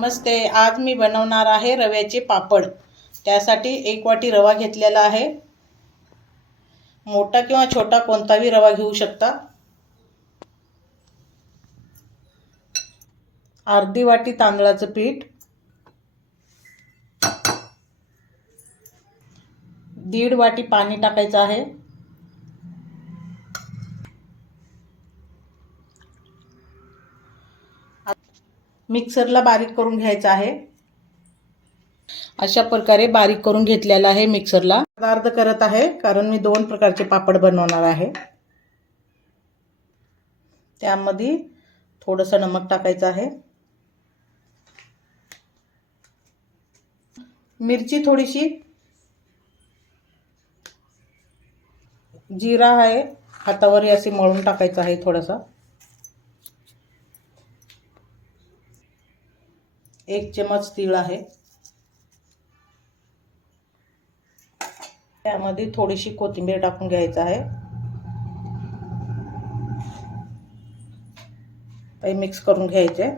नमस्ते आज मी बनवणार आहे रव्याचे पापड. त्यासाठी एक वाटी रवा घेतलेला आहे. मोठा किंवा छोटा कोणताही रवा घेऊ शकता. अर्धी वाटी तांदळाचं पीठ. दीड वाटी पाणी टाकायचं आहे. मिक्सरला बारीक करून घ्यायचं आहे. अशा प्रकारे बारीक करून घेतलेला आहे मिक्सरला. अर्ध करत आहे कारण मी दोन प्रकारचे पापड बनवणार आहे. त्यामध्ये थोडंसं नमक टाकायचं आहे. मिरची थोडीशी जिरा आहे हातावर असे मळून टाकायचं आहे थोडासा. एक चमच तीळ आहे. त्यामध्ये थोडीशी कोथिंबीर टाकून घ्यायचं आहे. काही मिक्स करून घ्यायचे.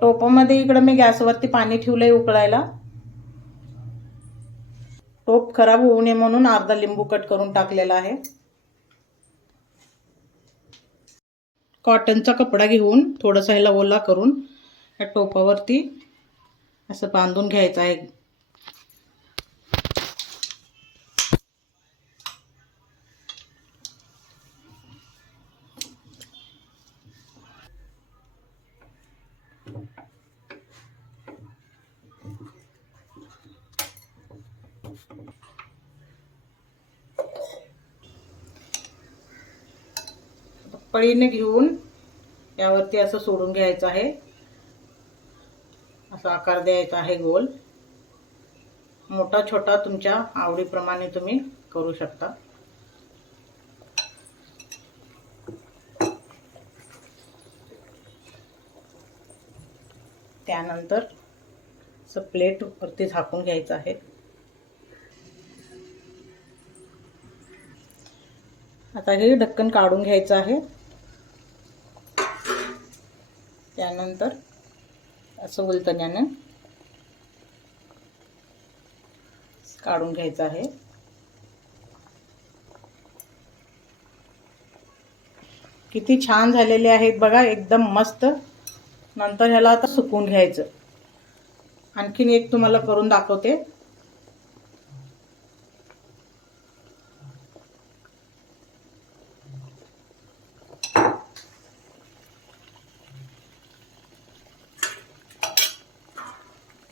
टोपामध्ये इकडं मी गॅसवरती पाणी ठेवलंय उकळायला. टोप खराब होऊ नये म्हणून अर्धा लिंबू कट करून टाकलेला आहे. कॉटनचा कपडा घेऊन थोडासा ह्याला ओला करून या टोपावरती असं बांधून घ्यायचं आहे. पळीने घेऊन यावरती असं सोडून घ्यायचं आहे. असा आकार द्यायचा आहे गोल. मोठा छोटा तुमच्या आवडीप्रमाणे तुम्ही करू शकता. त्यानंतर असं प्लेट वरती झाकून घ्यायचं आहे. आता हे ढक्कन काढून घ्यायचं आहे. त्यानंतर असं उलतण्यानं काढून घ्यायचं आहे. किती छान झालेले आहेत बघा एकदम मस्त. नंतर ह्याला आता सुकून घ्यायचं. आणखीन एक तुम्हाला करून दाखवते.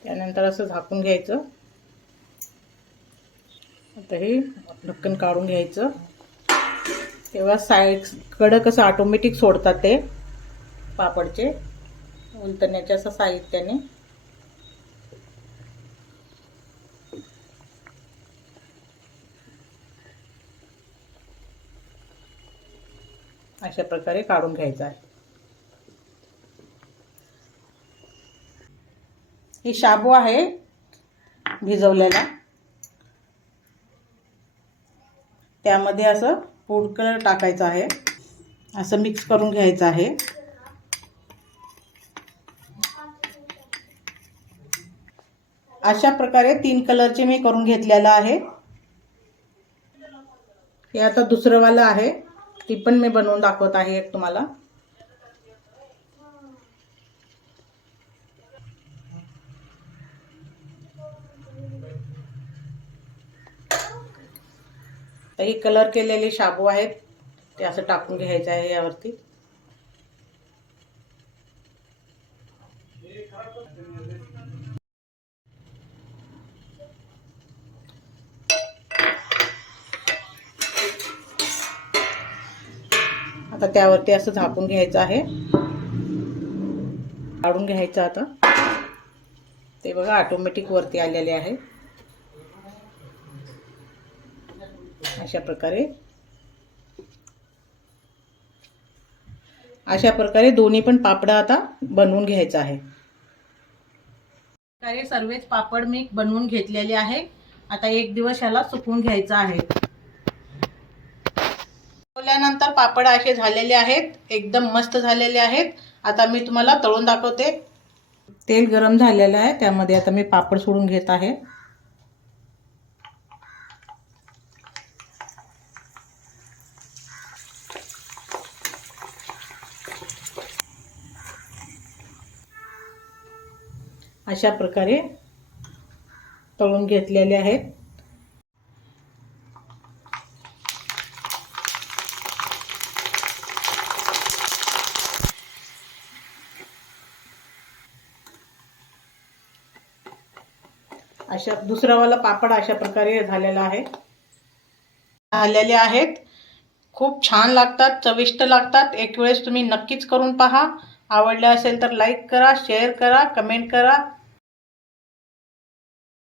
त्यानंतर असं झाकून घ्यायचं. आता हे ढक्कन काढून घ्यायचं. तेव्हा साईड कडं कसं ऑटोमॅटिक सोडतात ते पापडचे. उलटण्याच्या असं साहित्याने. अशा प्रकारे काढून घ्यायचं आहे. ही शाबू आहे भिजवलेला. त्यामध्ये असं फूड कलर टाकायचं आहे. असं मिक्स करून घ्यायचं आहे. अशा प्रकारे तीन कलरचे मी करून घेतलेलं आहे. हे आता दुसरंवालं आहे. ती पण मी बनवून दाखवत आहे एक तुम्हाला. तर ही कलर केलेले शाबू आहेत. ते असं टाकून घ्यायचं आहे यावरती. आता त्यावरती असं झाकून घ्यायचं आहे. काढून घ्यायचं आता. ते बघा ऑटोमॅटिक वरती आलेले आहे. अशा प्रकारे. अशा प्रकारे दोन्ही पण पापड आता बनवून घ्यायचं आहे. प्रकारे सर्वच पापड मी बनवून घेतलेले आहे. आता एक दिवस ह्याला सुकवून घ्यायचं आहे. तळल्यानंतर पापड असे झालेले आहेत. एकदम मस्त झालेले आहेत. आता मी तुम्हाला तळून दाखवते. तेल गरम झालेलं आहे. त्यामध्ये आता मी पापड सोडून घेत आहे. अशा प्रकारे तळून घेतलेले आहेत. अशा दुसरावाला पापड अशा प्रकारे झालेला आहे. झालेले आहेत. खूप छान लागतात चविष्ट लागतात. एक वेळेस तुम्ही नक्कीच करून पहा. आवडले असेल तर लाईक करा शेअर करा कमेंट करा.